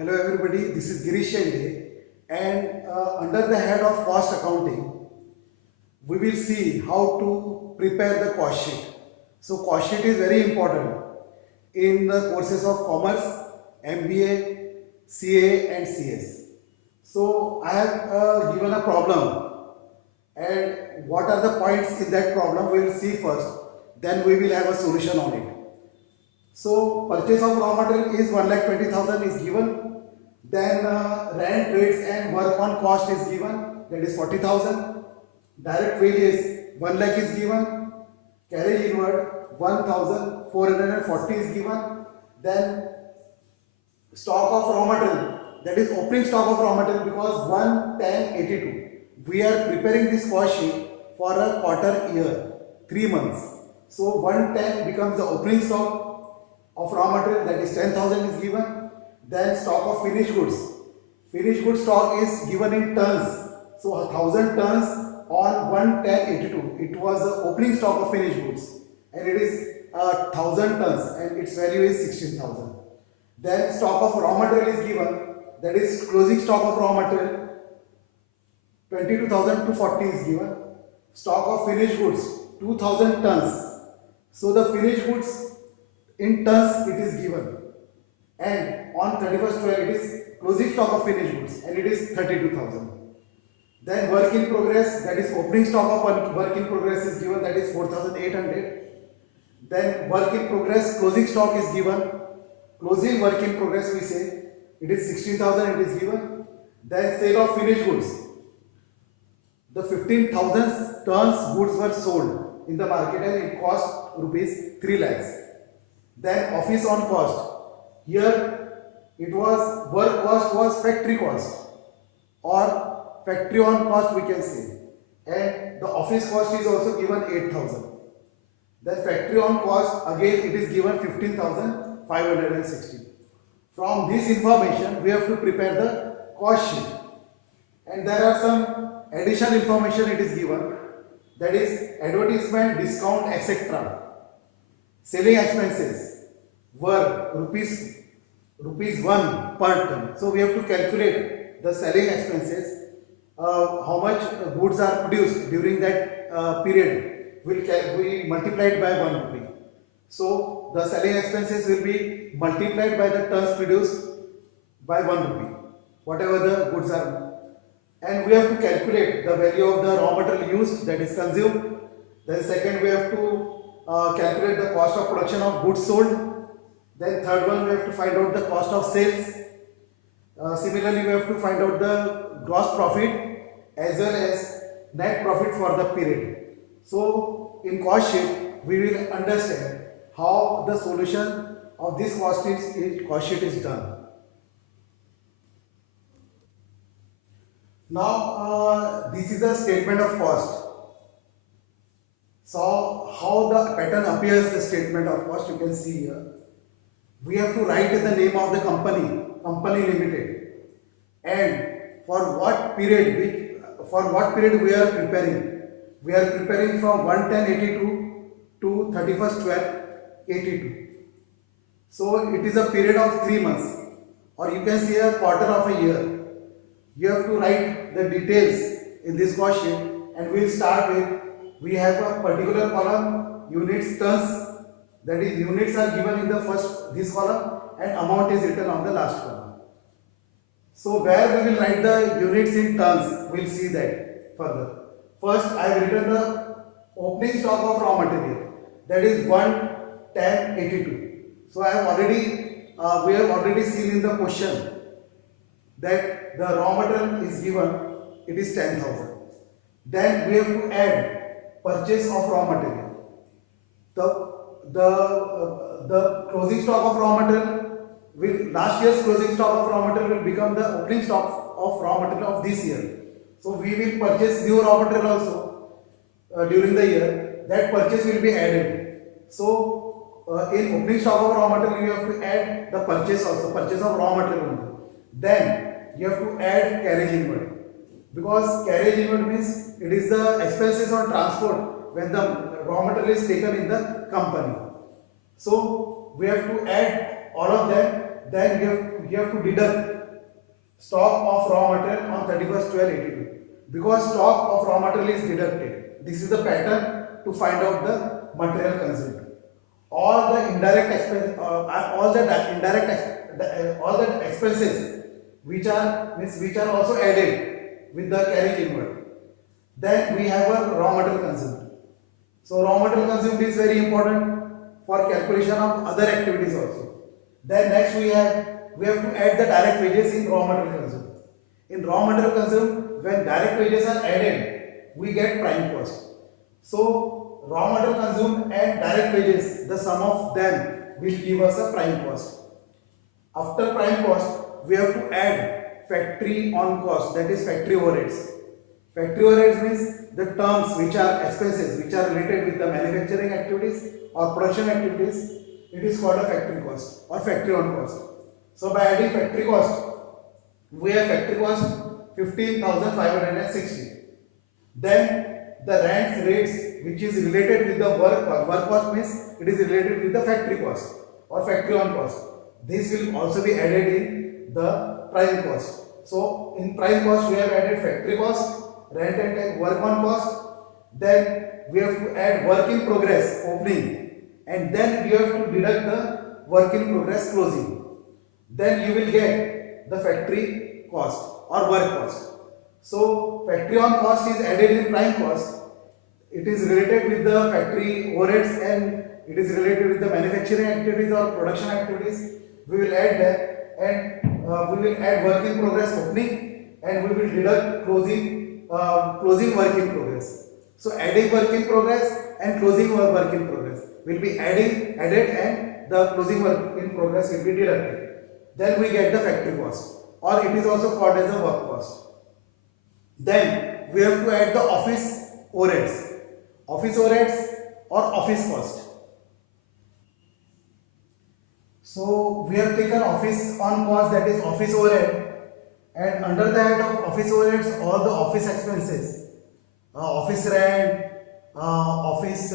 Hello everybody, this is Girish Shende, and under the head of cost accounting, we will see how to prepare the cost sheet. So cost sheet is very important in the courses of commerce, MBA, CA and CS. So I have given a problem, and what are the points in that problem we will see first, then we will have a solution on it. So purchase of raw material is 1,20,000 is given. Then rent, rates and work on cost is given, that is 40,000. Direct wages 1 lakh is given. Carriage inward 1,440 is given. Then stock of raw material, that is opening stock of raw material, because 11082. We are preparing this cost sheet for a quarter year, 3 months. So 110 becomes the opening stock of raw material, that is 10,000 is given. Then stock of finished goods. Finished goods stock is given in tons. So 1000 tons on 11082. It was the opening stock of finished goods, and it is 1000 tons and its value is 16,000. Then stock of raw material is given, that is closing stock of raw material 22,240 is given. Stock of finished goods 2000 tons. So the finished goods in tons it is given, and on 31st 12 it is closing stock of finished goods and it is 32,000. Then work in progress, that is opening stock of work in progress is given, that is 4,800. Then work in progress closing stock is given, closing work in progress we say, it is 16,000 it is given. Then sale of finished goods, the 15,000 tons goods were sold in the market and it cost rupees 3 lakhs. Then office on cost, here it was work cost was factory cost or factory on cost we can say, and the office cost is also given 8,000. Then factory on cost again it is given 15,560. From this information we have to prepare the cost sheet, and there are some additional information it is given, that is advertisement, discount, etc. Selling expenses were rupees 1 per ton. So we have to calculate the selling expenses, how much goods are produced during that period. We multiply it by 1 rupee. So the selling expenses will be multiplied by the tons produced by 1 rupee, whatever the goods are. And we have to calculate the value of the raw material used, that is consumed. Then second we have to calculate the cost of production of goods sold. Then third one we have to find out the cost of sales. Similarly we have to find out the gross profit as well as net profit for the period. So in cost sheet we will understand how the solution of this cost sheet is done. Now this is the statement of cost. So how the pattern appears, the statement of cost, you can see here. We have to write the name of the company, company limited, and for what period we are preparing. We are preparing from 11082 to 31st 1282. So it is a period of 3 months, or you can say a quarter of a year. You have to write the details in this cost sheet, and we will start with, we have a particular column, units, tons, that is units are given in the first this column and amount is written on the last column. So where we will write the units in tons, we will see that further. First I have written the opening stock of raw material, that is 11082. So I have already we have already seen in the question that the raw material is given, it is 10,000. Then we have to add purchase of raw material. The closing stock of raw material will, last year's closing stock of raw material will become the opening stock of raw material of this year. So we will purchase new raw material also during the year. That purchase will be added. So in opening stock of raw material you have to add the purchase also, purchase of raw material. Then you have to add carriage inward, because carriage inward means it is the expenses on transport when the raw material is taken in the company. So we have to add all of them. then you have to deduct stock of raw material on 31st 12/82 because stock of raw material is deducted. This is the pattern to find out the material consumed. All the indirect expense, all the expenses which are also added with the carriage inward. Then we have a raw material consumed. So raw material consumed is very important for calculation of other activities also. Then next we have to add the direct wages in raw material consumed. In raw material consumed, when direct wages are added, we get prime cost. So raw material consumed and direct wages, the sum of them will give us a prime cost. After prime cost, we have to add factory on cost, that is factory overheads. Factory overheads means the terms which are expenses which are related with the manufacturing activities or production activities. It is called a factory cost or factory on cost. So by adding factory cost, we have factory cost 15,560. Then the rent rates which is related with the work cost means it is related with the factory cost or factory on cost. This will also be added in the prime cost. So in prime cost we have added factory cost, rent and work on cost. Then we have to add work in progress opening, and then we have to deduct the work in progress closing. Then you will get the factory cost or work cost. So factory on cost is added in prime cost. It is related with the factory overheads and it is related with the manufacturing activities or production activities. We will add that, and we will add work in progress opening, and we will deduct closing work in progress. So adding work in progress and closing work in progress will be added, and the closing work in progress will be deducted. Then we get the factory cost, or it is also called as a work cost. Then we have to add the office overheads or office cost. So we have taken office on cost, that is office overhead, and under the head of office overheads all the office expenses, office rent, office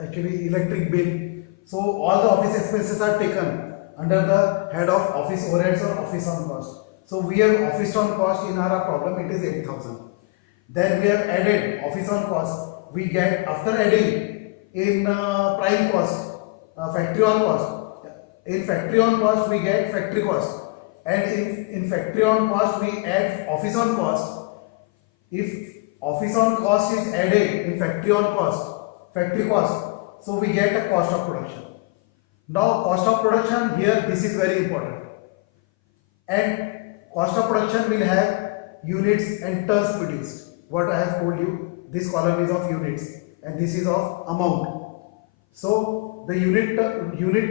actually electric bill. So all the office expenses are taken under the head of office overheads or office on cost. So we have office on cost in our problem, it is 8,000. Then we have added office on cost. We get, after adding in prime cost, factory on cost. In factory on cost we get factory cost, and in factory on cost we add office on cost. If office on cost is added in factory on cost, factory cost, so we get a cost of production. Now cost of production, here this is very important, and cost of production will have units and tons produced. What I have told you, this column is of units and this is of amount. So the unit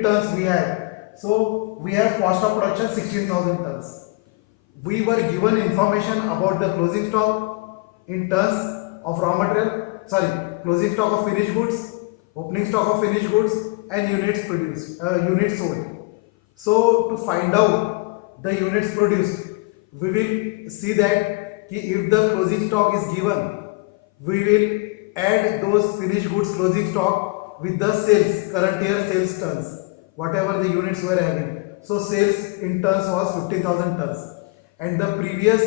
tons we have. So we have cost of production 16,000 tons. We were given information about the closing stock in tons of raw material, closing stock of finished goods, opening stock of finished goods, and units produced, units sold. So to find out the units produced, we will see that if the closing stock is given, we will add those finished goods closing stock with the sales, current year sales tons, whatever the units were having. So sales in tons was 15,000 tons, and the previous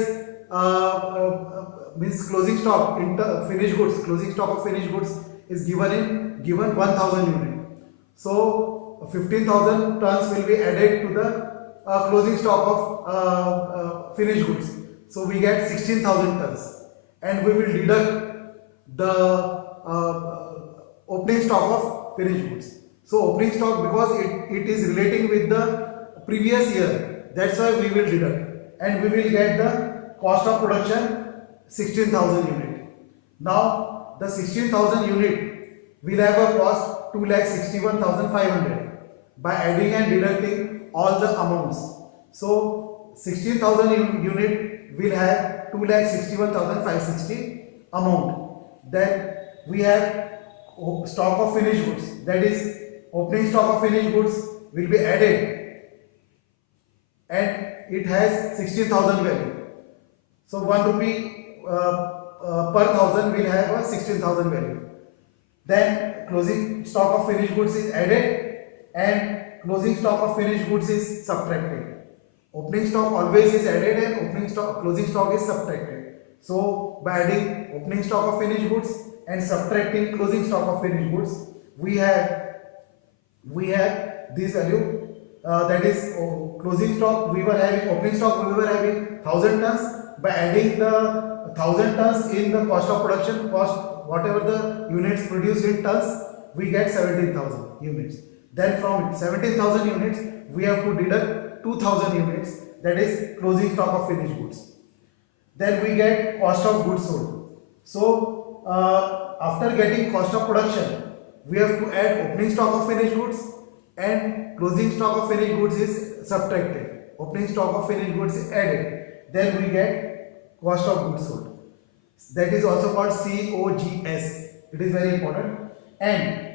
means closing stock in finished goods, closing stock of finished goods is given 1,000 unit. So 15,000 tons will be added to the closing stock of finished goods. So we get 16,000 tons, and we will deduct the opening stock of finished goods. So opening stock, because it is relating with the previous year, that's why we will deduct, and we will get the cost of production 16,000 unit. Now the 16,000 unit will have a cost 2,61,500 by adding and deducting all the amounts. So 16,000 unit will have 2,61,560 amount. Then we have stock of finished goods, that is opening stock of finished goods will be added, and it has 16,000 value. So 1 rupee per thousand will have a 16,000 value. Then closing stock of finished goods is added, and closing stock of finished goods is subtracted. Opening stock always is added and closing stock is subtracted. So by adding opening stock of finished goods and subtracting closing stock of finished goods, we have this value, that is closing stock we were having, opening stock we were having 1000 tons. By adding the 1000 tons in the cost of production, cost whatever the units produced in tons, we get 17,000 units. Then from 17,000 units we have to deduct 2,000 units, that is closing stock of finished goods. Then we get cost of goods sold. So after getting cost of production, we have to add opening stock of finished goods and closing stock of finished goods is subtracted. Opening stock of finished goods is added. Then we get cost of goods sold. That is also called COGS. It is very important. And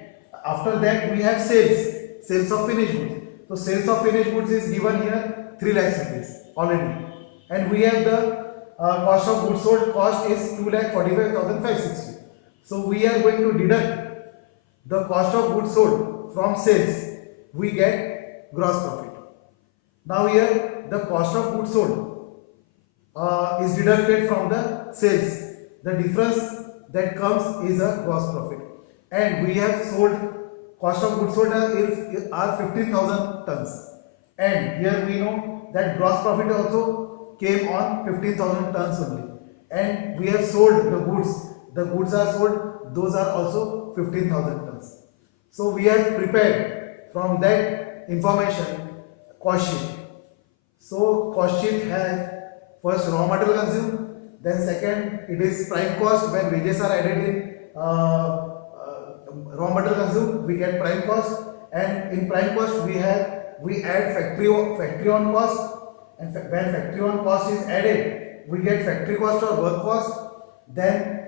after that we have sales of finished goods. So sales of finished goods is given here 3 lakhs rupees already. And we have the cost of goods sold, cost is 2,45,560. So we are going to deduct the cost of goods sold from sales. We get gross profit. Now here the cost of goods sold is deducted from the sales. The difference that comes is a gross profit. And we have sold, cost of goods sold are 15,000 tons. And here we know that gross profit also came on 15,000 tons only. And we have sold the goods. The goods are sold, those are also 15,000 tons. So we have prepared from that information cost sheet. So cost sheet has first raw material consumed, then second it is prime cost. When wages are added in raw material consumed, we get prime cost, and in prime cost we add factory on cost, and when factory on cost is added, we get factory cost or work cost. Then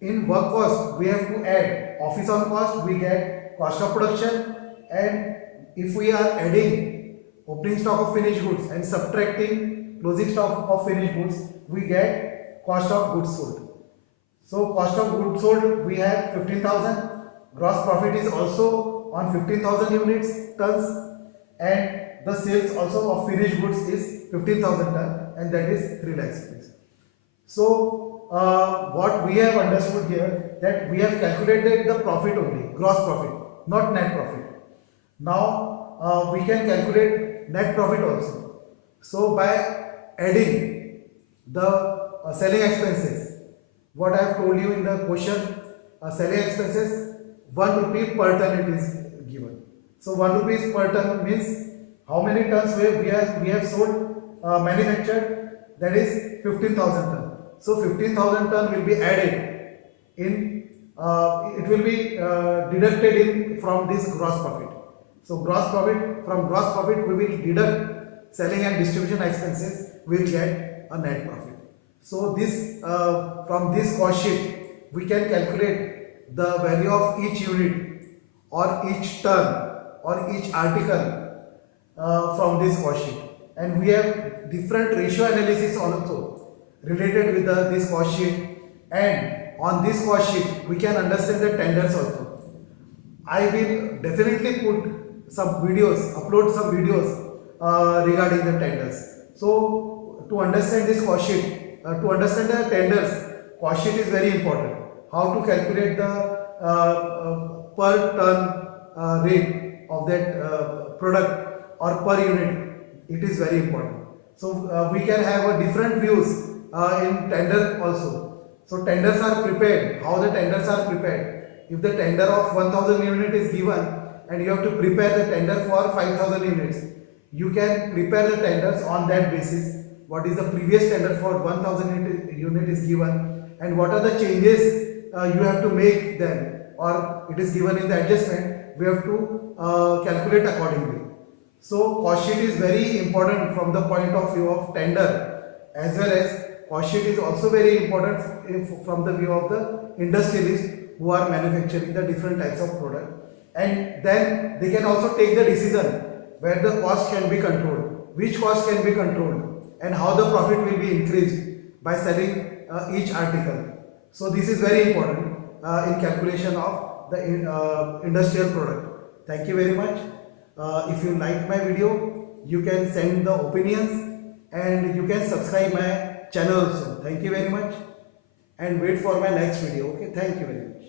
in work cost we have to add office on cost, we get cost of production. And if we are adding opening stock of finished goods and subtracting closing stock of finished goods, we get cost of goods sold. So cost of goods sold we have 15,000. Gross profit is also on 15,000 units tons, and the sales also of finished goods is 15,000 tons, and that is 3 lakhs rupees. So what we have understood here, that we have calculated the profit only, gross profit, not net profit. Now we can calculate net profit also. So by adding the selling expenses, what I have told you in the question, selling expenses 1 rupee per ton it is given. So 1 rupees per ton means how many tons we have sold, manufactured, that is 15,000 ton. So 15,000 ton will be added in, it will be deducted in from this gross profit. So gross profit, from gross profit we will deduct selling and distribution expenses, we will get a net profit. So this from this cost sheet we can calculate the value of each unit or each ton or each article from this cost sheet. And we have different ratio analysis also related with this cost sheet, and on this cost sheet we can understand the tenders also. I will definitely put some videos, upload some videos regarding the tenders. So to understand this cost sheet, to understand the tenders, cost sheet is very important. How to calculate the per ton rate of that product or per unit, it is very important. So we can have a different views in tender also. So tenders are prepared. How the tenders are prepared? If the tender of 1000 unit is given and you have to prepare the tender for 5000 units, you can prepare the tenders on that basis. What is the previous tender for 1000 unit is given, and what are the changes you have to make then, or it is given in the adjustment, we have to calculate accordingly. So cost sheet is very important from the point of view of tender, as well as cost sheet is also very important from the view of the industrialists who are manufacturing the different types of product, and then they can also take the decision where the cost can be controlled, which cost can be controlled, and how the profit will be increased by selling each article. So this is very important in calculation of the industrial product. Thank you very much. If you like my video, you can send the opinions and you can subscribe my channel also. Thank you very much and wait for my next video. Okay, thank you very much.